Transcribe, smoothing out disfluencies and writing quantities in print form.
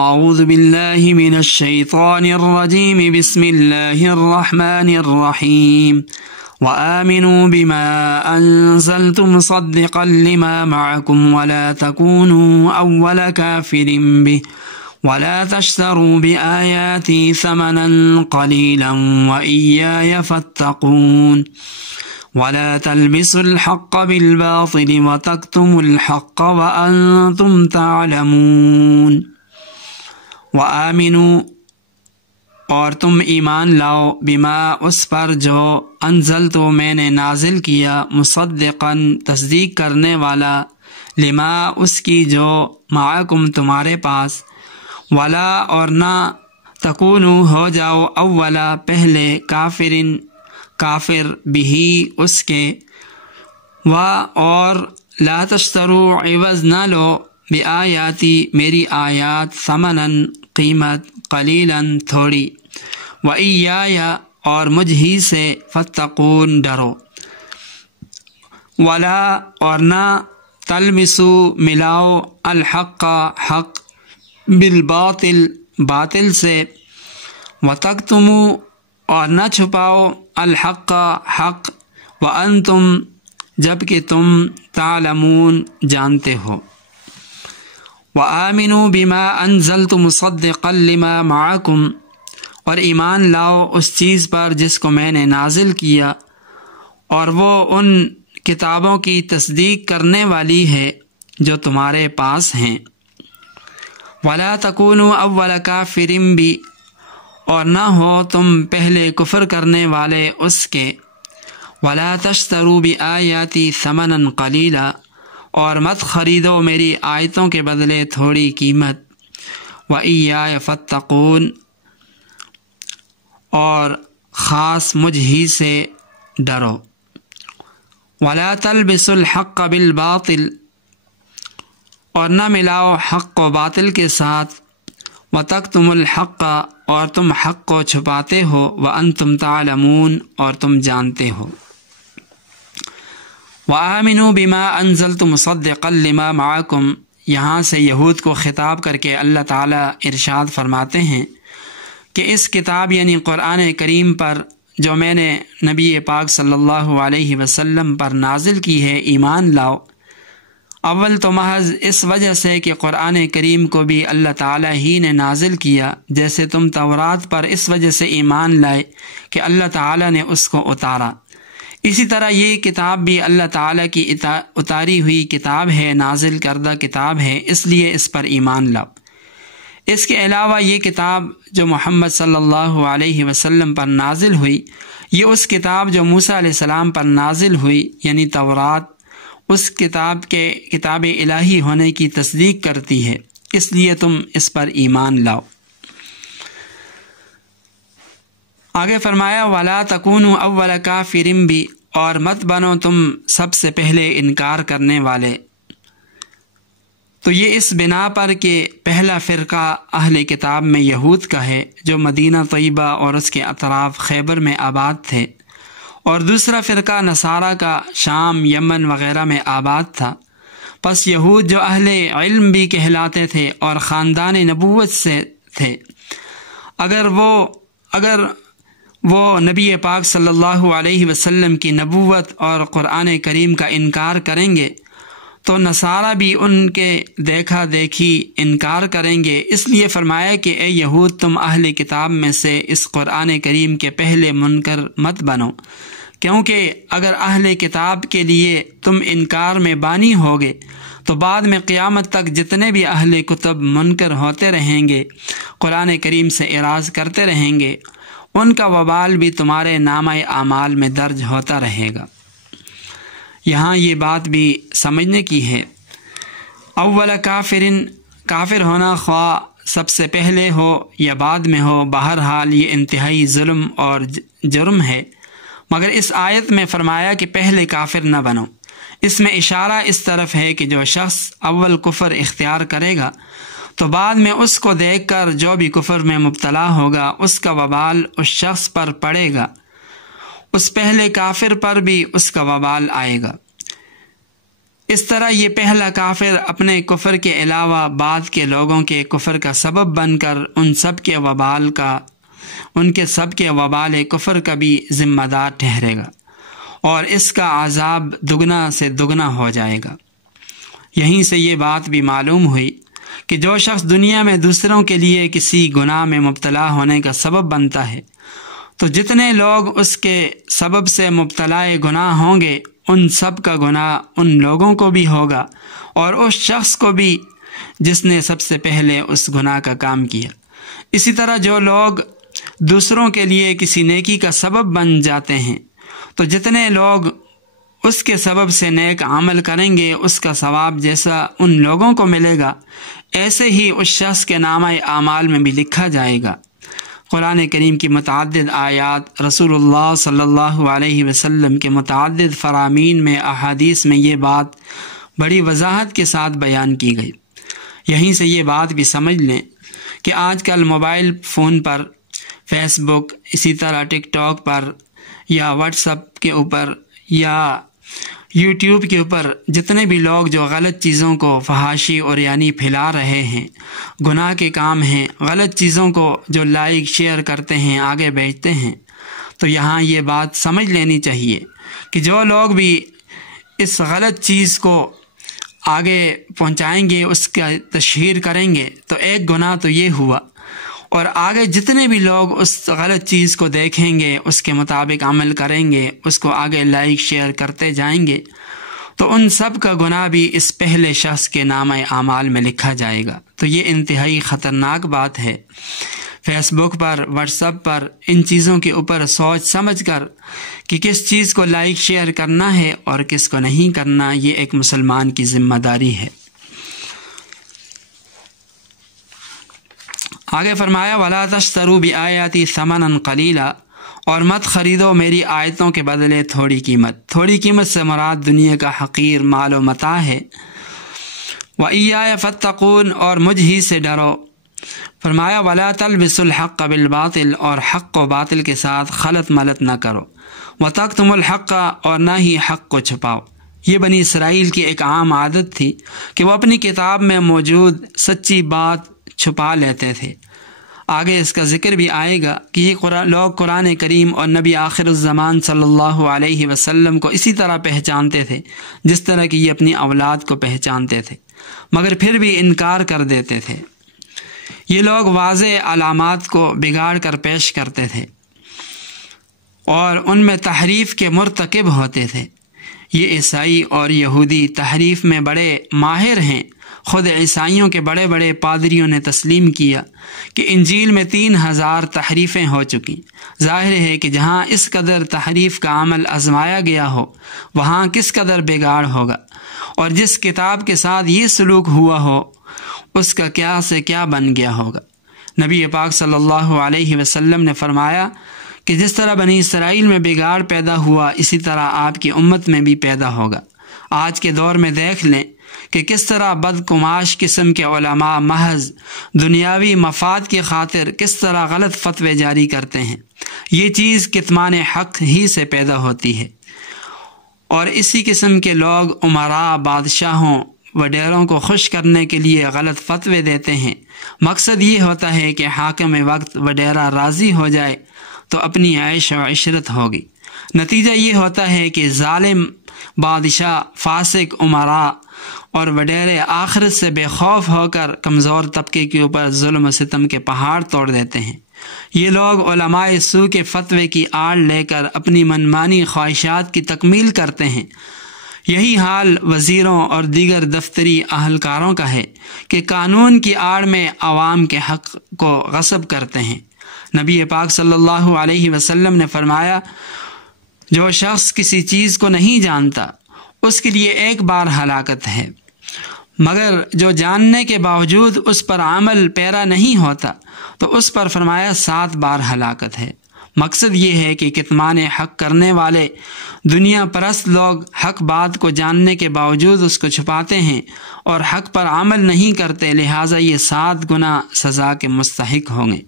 اعوذ باللہ من الشیطان الرجیم بسم اللہ الرحمن الرحیم وآمنوا بما أنزلت مصدقا لما معكم ولا تكونوا أول كافر به ولا تشتروا بآياتي ثمنا قليلا وإياي فاتقون ولا تلبسوا الحق بالباطل وتكتموا الحق وأنتم تعلمون وآمنوا اور تم ایمان لاؤ بما اس پر جو انزلت میں نے نازل کیا مصدقاً تصدیق کرنے والا لما اس کی جو معکم تمہارے پاس ولا اور نہ تکونو ہو جاؤ اولا پہلے کافر بھی اس کے اور لا تشترو عوض نہ لو بآیاتی میری آیات ثمناً قیمت قلیلاً تھوڑی وَإِيَّايَ اور مجھ ہی سے فَاتَّقُونَ ڈرو وَلَا اور نہ تلبسوا ملاؤ الحق حق بالباطل باطل سے وَتَكْتُمُوا اور نہ چھپاؤ الحق حق وَأَنْتُمْ جبکہ تم تعلمون جانتے ہو وَآمِنُوا بِمَا أَنزَلْتُ مُصَدِّقًا لِمَا مَعَكُمْ اور ایمان لاؤ اس چیز پر جس کو میں نے نازل کیا اور وہ ان کتابوں کی تصدیق کرنے والی ہے جو تمہارے پاس ہیں وَلَا تَكُونُوا أَوَّلَ كَافِرٍ بِهِ اور نہ ہو تم پہلے کفر کرنے والے اس کے وَلَا تَشْتَرُوا بِآيَاتِي ثَمَنًا قَلِيلًا اور مت خریدو میری آیتوں کے بدلے تھوڑی قیمت وَإِيَّايَ فَاتَّقُونَ اور خاص مجھ ہی سے ڈرو وَلَا تَلْبِسُوا الْحَقَّ بِالْبَاطِلِ اور نہ ملاؤ حق و باطل کے ساتھ وَتَكْتُمُوا الْحَقَّ اور تم حق کو چھپاتے ہو وَأَنْتُمْ تَعْلَمُونَ اور تم جانتے ہو وَآمِنُوا بِمَا أَنزَلْتُ مُصَدِّقًا لِمَا مَعَكُمْ یہاں سے یہود کو خطاب کر کے اللہ تعالیٰ ارشاد فرماتے ہیں کہ اس کتاب یعنی قرآن کریم پر جو میں نے نبی پاک صلی اللہ علیہ وسلم پر نازل کی ہے ایمان لاؤ اول تو محض اس وجہ سے کہ قرآن کریم کو بھی اللہ تعالیٰ ہی نے نازل کیا جیسے تم تورات پر اس وجہ سے ایمان لائے کہ اللہ تعالیٰ نے اس کو اتارا اسی طرح یہ کتاب بھی اللہ تعالیٰ کی اتاری ہوئی کتاب ہے نازل کردہ کتاب ہے اس لیے اس پر ایمان لاؤ اس کے علاوہ یہ کتاب جو محمد صلی اللہ علیہ وسلم پر نازل ہوئی یہ اس کتاب جو موسیٰ علیہ السلام پر نازل ہوئی یعنی تورات اس کتاب کے کتاب الہی ہونے کی تصدیق کرتی ہے اس لیے تم اس پر ایمان لاؤ آگے فرمایا وَلَا تَكُونُوا أَوَّلَ كَافِرٍ بِهِ اور مت بنو تم سب سے پہلے انکار کرنے والے تو یہ اس بنا پر کہ پہلا فرقہ اہل کتاب میں یہود کا ہے جو مدینہ طیبہ اور اس کے اطراف خیبر میں آباد تھے اور دوسرا فرقہ نصارہ کا شام یمن وغیرہ میں آباد تھا پس یہود جو اہل علم بھی کہلاتے تھے اور خاندان نبوت سے تھے اگر وہ نبی پاک صلی اللہ علیہ وسلم کی نبوت اور قرآن کریم کا انکار کریں گے تو نصارہ بھی ان کے دیکھا دیکھی انکار کریں گے اس لیے فرمایا کہ اے یہود تم اہل کتاب میں سے اس قرآن کریم کے پہلے منکر مت بنو کیونکہ اگر اہل کتاب کے لیے تم انکار میں بانی ہوگے تو بعد میں قیامت تک جتنے بھی اہل کتب منکر ہوتے رہیں گے قرآن کریم سے اعراض کرتے رہیں گے ان کا وبال بھی تمہارے نامہ اعمال میں درج ہوتا رہے گا یہاں یہ بات بھی سمجھنے کی ہے اول کافر ہونا خواہ سب سے پہلے ہو یا بعد میں ہو بہرحال یہ انتہائی ظلم اور جرم ہے مگر اس آیت میں فرمایا کہ پہلے کافر نہ بنو اس میں اشارہ اس طرف ہے کہ جو شخص اول کفر اختیار کرے گا تو بعد میں اس کو دیکھ کر جو بھی کفر میں مبتلا ہوگا اس کا وبال اس شخص پر پڑے گا اس پہلے کافر پر بھی اس کا وبال آئے گا اس طرح یہ پہلا کافر اپنے کفر کے علاوہ بعد کے لوگوں کے کفر کا سبب بن کر ان کے سب کے وبال کفر کا بھی ذمہ دار ٹھہرے گا اور اس کا عذاب دگنا سے دگنا ہو جائے گا۔ یہیں سے یہ بات بھی معلوم ہوئی کہ جو شخص دنیا میں دوسروں کے لیے کسی گناہ میں مبتلا ہونے کا سبب بنتا ہے تو جتنے لوگ اس کے سبب سے مبتلا گناہ ہوں گے ان سب کا گناہ ان لوگوں کو بھی ہوگا اور اس شخص کو بھی جس نے سب سے پہلے اس گناہ کا کام کیا۔ اسی طرح جو لوگ دوسروں کے لیے کسی نیکی کا سبب بن جاتے ہیں تو جتنے لوگ اس کے سبب سے نیک عمل کریں گے اس کا ثواب جیسا ان لوگوں کو ملے گا ایسے ہی اس شخص کے نامہ اعمال میں بھی لکھا جائے گا۔ قرآن کریم کی متعدد آیات، رسول اللہ صلی اللہ علیہ وسلم کے متعدد فرامین میں، احادیث میں یہ بات بڑی وضاحت کے ساتھ بیان کی گئی۔ یہیں سے یہ بات بھی سمجھ لیں کہ آج کل موبائل فون پر، فیس بک، اسی طرح ٹک ٹاک پر یا واٹس ایپ کے اوپر یا یوٹیوب کے اوپر جتنے بھی لوگ جو غلط چیزوں کو فحاشی اور یعنی پھیلا رہے ہیں، گناہ کے کام ہیں، غلط چیزوں کو جو لائک شیئر کرتے ہیں، آگے بھیجتے ہیں، تو یہاں یہ بات سمجھ لینی چاہیے کہ جو لوگ بھی اس غلط چیز کو آگے پہنچائیں گے، اس کا تشہیر کریں گے، تو ایک گناہ تو یہ ہوا، اور آگے جتنے بھی لوگ اس غلط چیز کو دیکھیں گے، اس کے مطابق عمل کریں گے، اس کو آگے لائک شیئر کرتے جائیں گے، تو ان سب کا گناہ بھی اس پہلے شخص کے نامہ اعمال میں لکھا جائے گا۔ تو یہ انتہائی خطرناک بات ہے۔ فیس بک پر، واٹس ایپ پر ان چیزوں کے اوپر سوچ سمجھ کر کہ کس چیز کو لائک شیئر کرنا ہے اور کس کو نہیں کرنا، یہ ایک مسلمان کی ذمہ داری ہے۔ آگے فرمایا وَلَا تَشْتَرُوا بِآيَاتِي ثَمَنًا قَلِيلًا، اور مت خریدو میری آیتوں کے بدلے تھوڑی قیمت۔ تھوڑی قیمت سے مراد دنیا کا حقیر مال و متاع ہے۔ وَإِيَّايَ فَاتَّقُونِ، اور مجھ ہی سے ڈرو۔ فرمایا وَلَا تَلْبِسُوا الْحَقَّ بِالْبَاطِلِ، اور حق و باطل کے ساتھ خلط ملط نہ کرو۔ وَتَكْتُمُوا الْحَقَّ، اور نہ ہی حق کو چھپاؤ۔ یہ بنی اسرائیل کی ایک عام عادت تھی کہ وہ اپنی کتاب میں موجود سچی بات چھپا لیتے تھے۔ آگے اس کا ذکر بھی آئے گا کہ یہ لوگ قرآن کریم اور نبی آخر الزمان صلی اللہ علیہ وسلم کو اسی طرح پہچانتے تھے جس طرح کہ یہ اپنی اولاد کو پہچانتے تھے، مگر پھر بھی انکار کر دیتے تھے۔ یہ لوگ واضح علامات کو بگاڑ کر پیش کرتے تھے اور ان میں تحریف کے مرتکب ہوتے تھے۔ یہ عیسائی اور یہودی تحریف میں بڑے ماہر ہیں۔ خود عیسائیوں کے بڑے بڑے پادریوں نے تسلیم کیا کہ انجیل میں 3000 تحریفیں ہو چکی۔ ظاہر ہے کہ جہاں اس قدر تحریف کا عمل آزمایا گیا ہو وہاں کس قدر بگاڑ ہوگا، اور جس کتاب کے ساتھ یہ سلوک ہوا ہو اس کا کیا سے کیا بن گیا ہوگا۔ نبی پاک صلی اللہ علیہ وسلم نے فرمایا کہ جس طرح بنی اسرائیل میں بگاڑ پیدا ہوا اسی طرح آپ کی امت میں بھی پیدا ہوگا۔ آج کے دور میں دیکھ لیں کہ کس طرح بدقماش قسم کے علماء محض دنیاوی مفاد کی خاطر کس طرح غلط فتوے جاری کرتے ہیں۔ یہ چیز کتمان حق ہی سے پیدا ہوتی ہے، اور اسی قسم کے لوگ امراء، بادشاہوں وڈیروں کو خوش کرنے کے لیے غلط فتوے دیتے ہیں۔ مقصد یہ ہوتا ہے کہ حاکم وقت وڈیرا راضی ہو جائے تو اپنی عیش و عشرت ہوگی۔ نتیجہ یہ ہوتا ہے کہ ظالم بادشاہ، فاسق امراء اور وڈیرے آخرت سے بے خوف ہو کر کمزور طبقے کے اوپر ظلم و ستم کے پہاڑ توڑ دیتے ہیں۔ یہ لوگ علماء سو کے فتوے کی آڑ لے کر اپنی منمانی خواہشات کی تکمیل کرتے ہیں۔ یہی حال وزیروں اور دیگر دفتری اہلکاروں کا ہے کہ قانون کی آڑ میں عوام کے حق کو غصب کرتے ہیں۔ نبی پاک صلی اللہ علیہ وسلم نے فرمایا جو شخص کسی چیز کو نہیں جانتا اس کے لیے ایک بار ہلاکت ہے، مگر جو جاننے کے باوجود اس پر عمل پیرا نہیں ہوتا تو اس پر فرمایا 7 بار ہلاکت ہے۔ مقصد یہ ہے کہ کتمان حق کرنے والے دنیا پرست لوگ حق بات کو جاننے کے باوجود اس کو چھپاتے ہیں اور حق پر عمل نہیں کرتے، لہٰذا یہ 7 گنا سزا کے مستحق ہوں گے۔